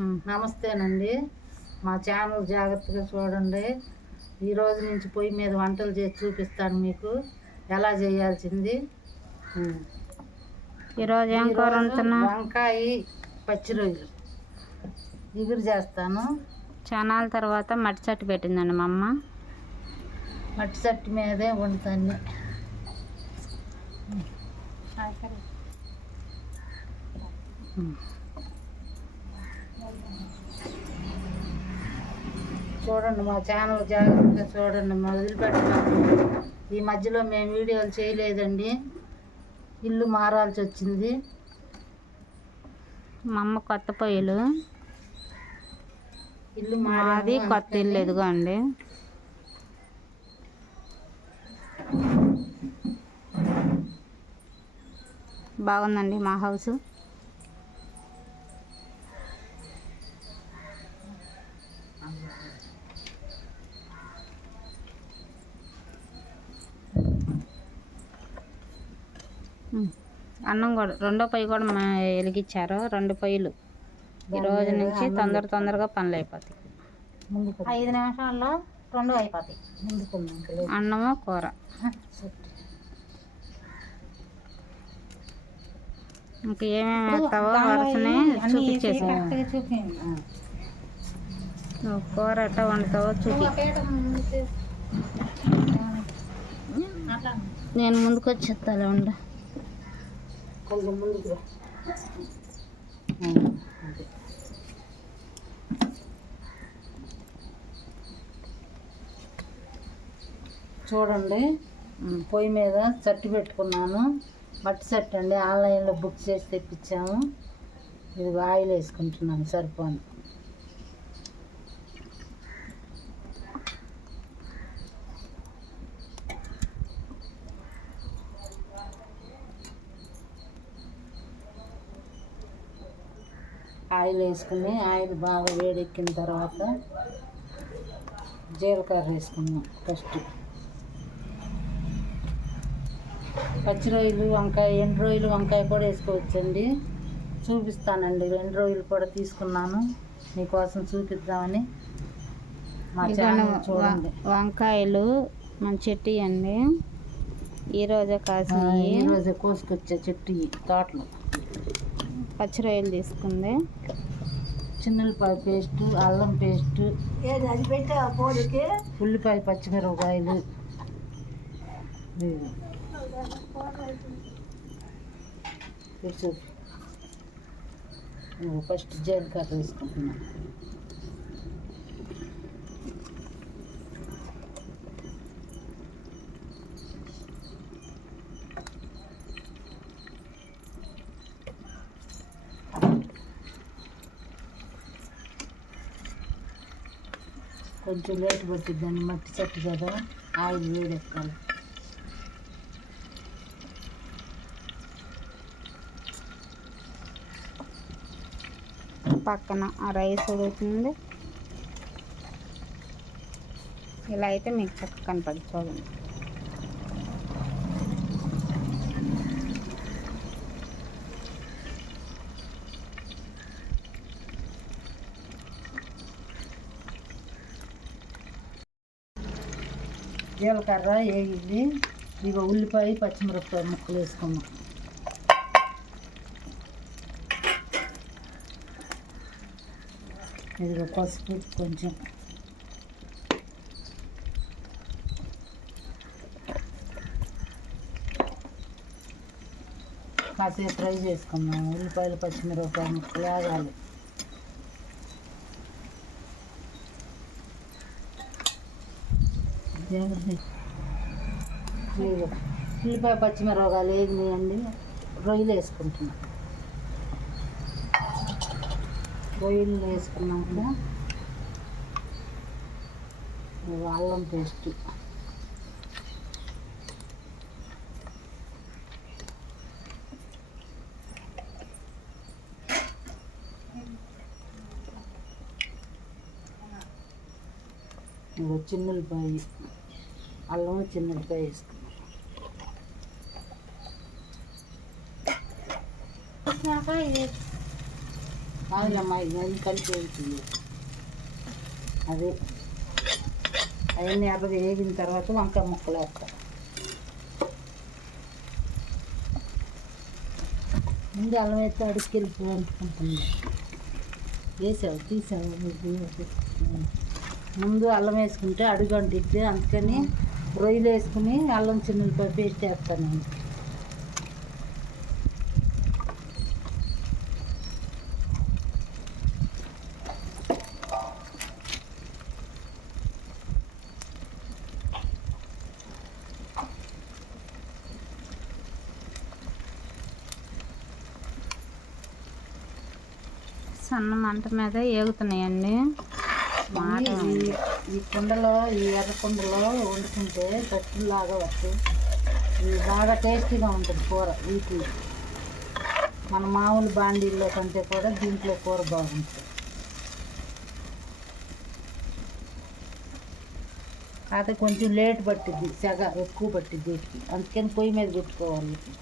నమస్తేనండి. మా ఛానల్ జాగ్రత్తగా చూడండి. ఈ రోజు నుంచి పొయ్యి మీద వంటలు చేసి చూపిస్తాను మీకు. ఎలా చేయాల్సింది. ఈరోజు ఏం కూర వండుతున్నా? వంకాయ పచ్చి రొయ్యలు. ఇగురు చేస్తాను. చానాల తర్వాత మట్టి చట్టు పెట్టిందండి మా అమ్మ. మట్టి చట్టి మీదే వండుతాను. చూడండి మా ఛానల్ జాగ్రత్తగా చూడండి మా వదిలిపెట్టండి ఈ మధ్యలో మేము వీడియోలు చేయలేదండి. ఇల్లు మారాల్సి వచ్చింది. మా అమ్మ కొత్త పొయ్యిలు. ఇల్లు మాది కొత్త ఇల్లు ఎదుగో అండి. బాగుందండి మా హౌస్. అన్నం కూడా రెండో పొయ్యి కూడా మా వెలిగించారు రెండు పొయ్యిలు. ఈ రోజు నుంచి తొందర తొందరగా పనులు అయిపోతాయి. ఐదు నిమిషాల్లో రెండు అయిపోతాయి. అన్నము కూర. ఇంక ఏమేమి వేస్తావో వరుసనే చూపించేసి. నువ్వు కూర ఎట్లా వండుతావో చూపి. నేను ముందుకు వచ్చేస్తాలే ఉండ. కొంచెం ముందుకు చూడండి పొయ్యి మీద చట్టు పెట్టుకున్నాను. మట్టి చట్టు అండి ఆన్లైన్లో బుక్ చేసి తెప్పించాము. ఇది ఆయిల్ వేసుకుంటున్నాను సరిపోను. ఆయిల్ వేసుకుని ఆయిల్ బాగా వేడెక్కిన తర్వాత జీలకర్ర వేసుకున్నాం ఫస్ట్ పచ్చి రొయ్యలు వంకాయ ఎండు రొయ్యలు వంకాయ కూడా వేసుకోవచ్చండి. చూపిస్తానండి రెండు రొయ్యలు కూడా తీసుకున్నాను. మీకోసం చూపిద్దామని మా చూడండి. వంకాయలు మన చెట్టు అండి ఈరోజే ఆ, కాసినవి. ఈరోజే కోసుకొచ్చే చెట్టు తోటలు. పచ్చి రొయ్యలు తీసుకుంది. చిన్నులపాయ పేస్టు అల్లం పేస్టు ఉల్లిపాయ పచ్చిమిరపకాయలు. ఫస్ట్ జీలకర్ర వేసుకుంటున్నాను కొంచెం లేట్ పట్టిద్దండి మట్టి చెట్టు కదా ఆయిల్ వేడెక్కాలి. పక్కన ఆ రైస్ ఉడుకుతుంది ఇలా అయితే మీకు చక్క కనపడుతుంది. జీలకర్ర వేగింది ఇక ఉల్లిపాయ పచ్చిమిరపకాయ ముక్కలు వేసుకున్నాం ఇదిగో పసుపు కొంచెం. కాసేపు ఫ్రై చేసుకున్నాము ఉల్లిపాయలు పచ్చిమిరపకాయ ముక్కలు వేగాలి. ఉల్లిపాయ ఇదిగో రోగాలు పచ్చిమిరపకాయలు వేగినాయండి రొయ్యలు వేసుకుంటున్నాం. రొయ్యలు వేసుకున్నాక అల్లం పేస్ట్. ఇదిగో అల్లం చిన్నులపాయ వేసుకున్నాం. ఇది. కాదులమ్మా ఇది కలిపి వేగుతుంది అదే. అవన్నీ ఎర్రగా వేగిన తర్వాత వంకాయ ముక్కలు వేస్తా. ముందు అల్లం వేస్తే అడిగి వెళ్ళిపో అనుకుంటుంది వేసావు? తీసావు. ముందు అల్లం వేసుకుంటే అడుగు అంటిద్ది. అందుకని రొయ్యలు వేసుకుని అల్లం చిన్నపాయ పేస్ట్ వేస్తాను నేను సన్న మంట మీద ఏగుతున్నాయండి. మాట ఈ- కుండలో ఈ ఎర్ర కుండలో వండుకుంటే గట్టిలాగా వస్తుంది ఇది బాగా టేస్టీగా ఉంటుంది కూర వీటిలో మన మామూలు బాండీల్లో కంటే కూడా దీంట్లో కూర బాగుంటుంది. కాకపోతే కొంచెం లేట్ పట్టిద్ది సెగ ఎక్కువ పట్టిద్ది వీటికి. అందుకని పొయ్యి మీద పెట్టుకోవాలి వీటిని.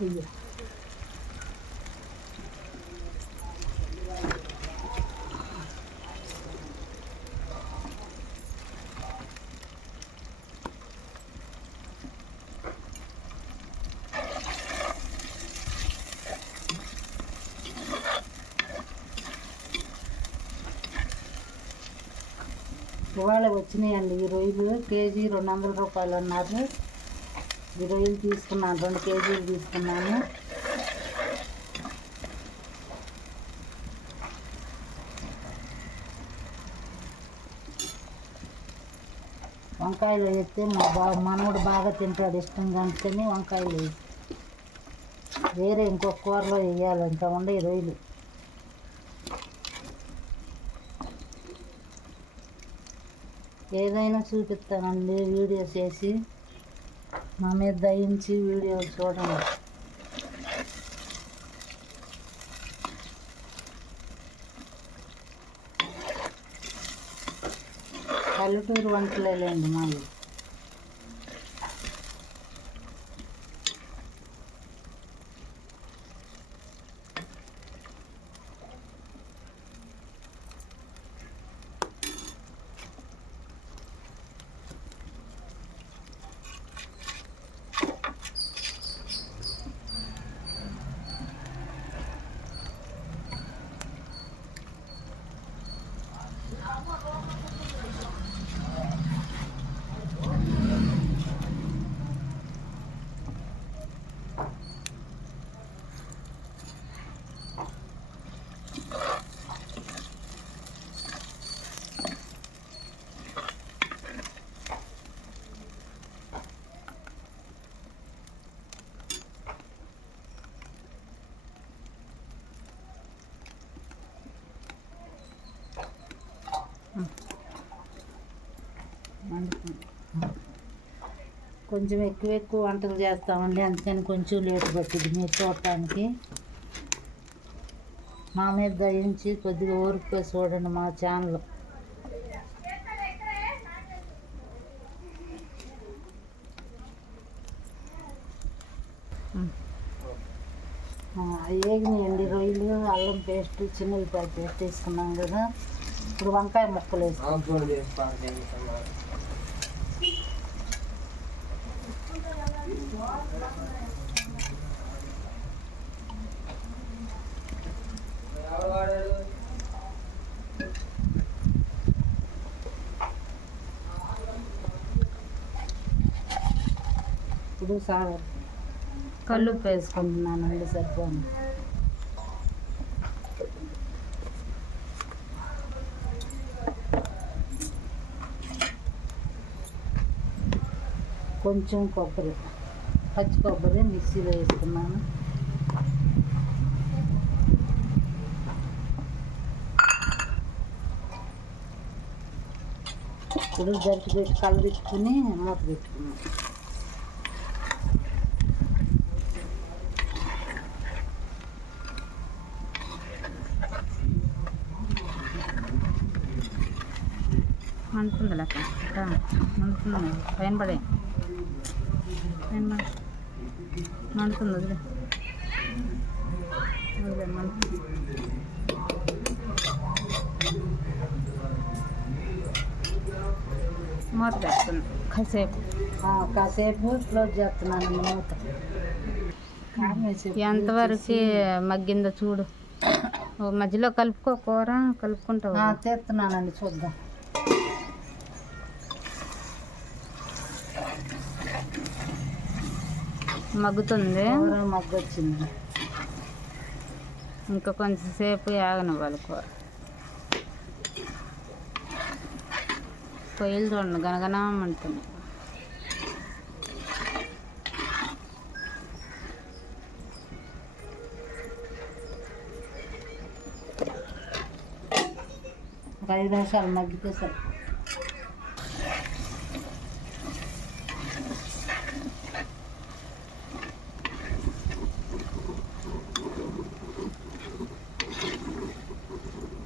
అవుతుందా? పొయ్యి. ఇవాళ వచ్చినాయండి ఈ రొయ్యలు కేజీ రెండు వందల రూపాయలు అన్నారు ఈ రొయ్యలు తీసుకున్నాను రెండు కేజీలు తీసుకున్నాను. వంకాయలు వేస్తే మా బా మనవుడు బాగా తింటాడు ఇష్టంగా అందుకని వంకాయలు వేసి వేరే ఇంకొక కూరలో వేయాలి ఇంకా ఉండే రొయ్యలు ఏదైనా చూపిస్తానండి వీడియోస్ వేసి మా మీద దయించి వీడియోలు చూడండి. పల్లెటూరు వంటలేండి మావి వండుకుంటాం. కొంచెం ఎక్కువ ఎక్కువ వంటలు చేస్తామండి. అందుకని కొంచెం లేట్ పట్టింది మీరు చూడటానికి. మా మీద దయించి కొద్దిగా ఓర్పుగా చూడండి మా ఛానల్. వేగినాయండి రొయ్యలు అల్లం పేస్ట్ చిన్నపాయ పేస్ట్ వేసుకున్నాం కదా. ఇప్పుడు వంకాయ ముక్కలు వేసుకున్నాం ఇప్పుడు సార్ వేసుకుంటున్నాను వేసుకుంటున్నానండి సరిపోను. కొంచెం కొబ్బరి పచ్చి కొబ్బరి మిక్సీలో వేసుకున్నాను. ఇప్పుడు జరిపి పెట్టి కలబెట్టుకుని మూత పెట్టుకున్నాను. లెక్క అక్క మండుతుంది పైన పడే పైన. మండుతుంది వదిలే. వదిలే మండుతుంది మూత పెడుతుంది కాసేపు. కాసేపు క్లోజ్ చేస్తున్నాను మూత. ఎంతవరకు మగ్గిందో చూడు. మధ్యలో కలుపుకో కూర కలుపుకుంటావు. తీస్తున్నానండి చూద్దాం. మగ్గుతుంది. కూర మగ్గొచ్చింది. ఇంకా కొంచెంసేపు ఆగనివ్వాలి కూర. పొయ్యిలు చూడండి గనగనమంటుంది ఒక ఐదు నిమిషాలు మగ్గితే సరే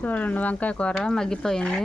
చూడండి వంకాయ కూర మగ్గిపోయింది.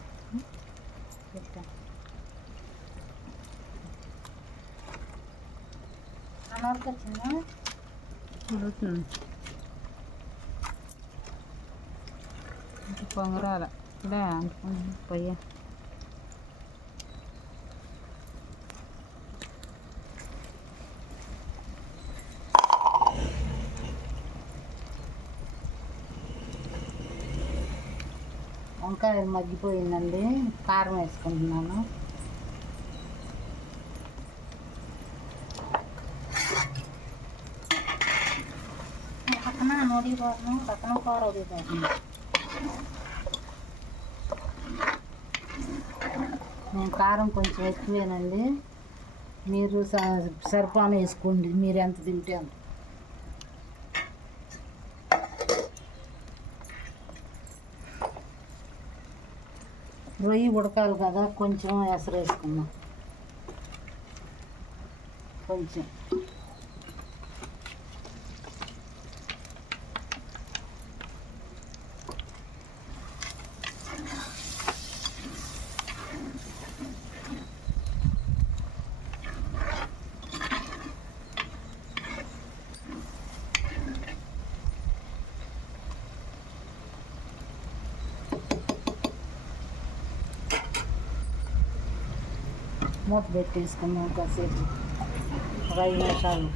ఉడుకుతుంది ఇంకా పొంగరాల. ఇప్పుడే అనుకుంది పొయ్యి. వంకాయ మగ్గిపోయిందండి. కారం వేసుకుంటున్నాను. పక్కన పక్కన కూర వదిలిపోతున్నాం నేను కారం కొంచెం ఎక్కువేనండి. మీరు స- వేసుకోండి మీరు ఎంత తింటే అంత. రొయ్యి ఉడకాలి కదా కొంచెం ఎసరు వేసుకుందాం కొంచెం. మూత పెట్టేసుకుందాం కాసేపు ఒక ఐదు నిమిషాలు.